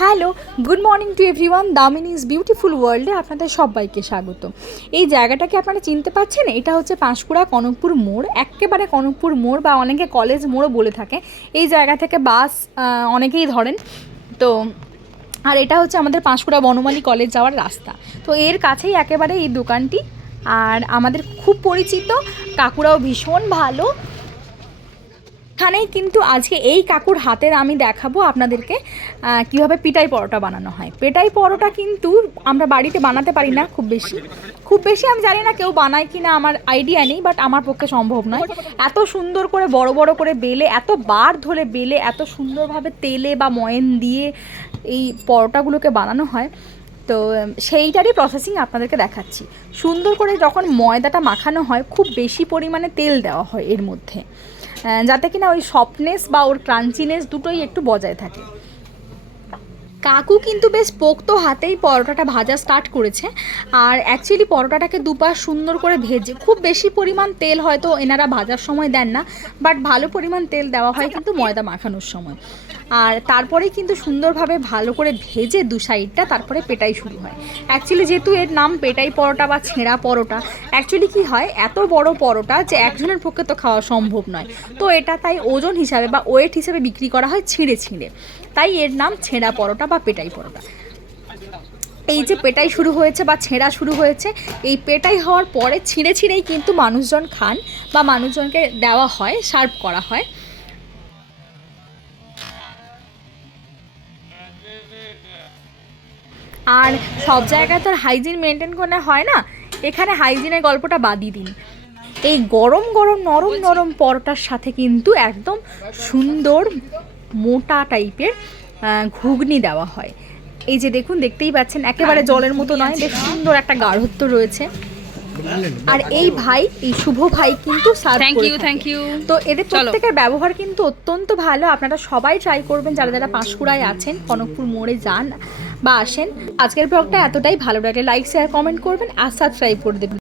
Hello, good morning to everyone. Damini's beautiful ওয়ার্ল্ডে আপনাদের সবাইকে স্বাগত। এই জায়গাটাকে আপনারা চিনতে পারছেন? এটা হচ্ছে পাঁশকুড়া কনকপুর মোড়, একেবারে কনকপুর মোড় বা অনেকে কলেজ মোড়ও বলে থাকে। এই জায়গা থেকে বাস অনেকেই ধরেন। তো আর এটা হচ্ছে আমাদের পাঁশকুড়া বনমালী কলেজ যাওয়ার রাস্তা। তো এর কাছেই একেবারে এই দোকানটি, আর আমাদের খুব পরিচিত কাকুরাও ভীষণ ভালো। এখানেই কিন্তু আজকে এই কাকুর হাতের আমি দেখাবো আপনাদেরকে কীভাবে পিটাই পরোটা বানানো হয়। পেটাই পরোটা কিন্তু আমরা বাড়িতে বানাতে পারি না খুব বেশি আমি জানি না কেউ বানায় কি না, আমার আইডিয়া নেই, বাট আমার পক্ষে সম্ভব নয়। এত সুন্দর করে বড় বড় করে বেলে, এত বার ধরে বেলে, এত সুন্দরভাবে তেলে বা ময়ন দিয়ে এই পরোটাগুলোকে বানানো হয়। তো সেইটারই প্রসেসিং আপনাদেরকে দেখাচ্ছি। সুন্দর করে যখন ময়দাটা মাখানো হয়, খুব বেশি পরিমাণে তেল দেওয়া হয় এর মধ্যে, যাতে কিনা ওই সফটনেস বা ওর ক্রাঞ্চিনেস দুটোই একটু বজায় থাকে। কাকু কিন্তু বেশ পোক্ত হাতেই পরোটাটা ভাজা স্টার্ট করেছে। আর অ্যাকচুয়ালি পরোটাটাকে দুপাশ সুন্দর করে ভেজে, খুব বেশি পরিমাণ তেল হয়তো এনারা ভাজার সময় দেন না, বাট ভালো পরিমাণ তেল দেওয়া হয় কিন্তু ময়দা মাখানোর সময়। আর তারপরেই কিন্তু সুন্দরভাবে ভালো করে ভেজে দু সাইডটা তারপরে পেটাই শুরু হয়। অ্যাকচুয়ালি যেহেতু এর নাম পেটাই পরোটা বা ছেঁড়া পরোটা, অ্যাকচুয়ালি কী হয়, এত বড় পরোটা যে একজনের পক্ষে তো খাওয়া সম্ভব নয়। তো এটা তাই ওজন হিসাবে বা ওয়েট হিসাবে বিক্রি করা হয় ছিঁড়ে ছিঁড়ে, তাই এর নাম ছেঁড়া পরোটা বা পেটাই পরোটা। এই যে পেটাই শুরু হয়েছে বা ছেঁড়া শুরু হয়েছে, এই পেটাই হওয়ার পরে ছিঁড়ে ছিঁড়েই কিন্তু মানুষজন খান বা মানুষজনকে দেওয়া হয়, সার্ভ করা হয়। আর সব জায়গায় তো আর হাইজিন মেনটেন করে হয় না, এখানে হাইজিনের গল্পটা বাদই দিন। এই গরম গরম নরম নরম পরোটার সাথে কিন্তু একদম সুন্দর মোটা টাইপের ঘুগনি দেওয়া হয়। এই যে দেখুন, দেখতেই পাচ্ছেন একেবারে জলের মতো নয়, বেশ সুন্দর একটা গাঢ়ত্ব রয়েছে। আর এই ভাই, এই শুভ ভাই কিন্তু সার্ভ করে থাকে। Thank you. তো এদের প্রত্যেকের ব্যবহার কিন্তু অত্যন্ত ভালো। আপনারা সবাই ট্রাই করবেন যারা যারা পাঁশকুড়ায় আছেন, কনকপুর মোড়ে যান বা আসেন। আজকের ব্লগটা এতটাই ভালো লাগলে লাইক শেয়ার কমেন্ট করবেন আর সাবস্ক্রাইব করে দেবেন।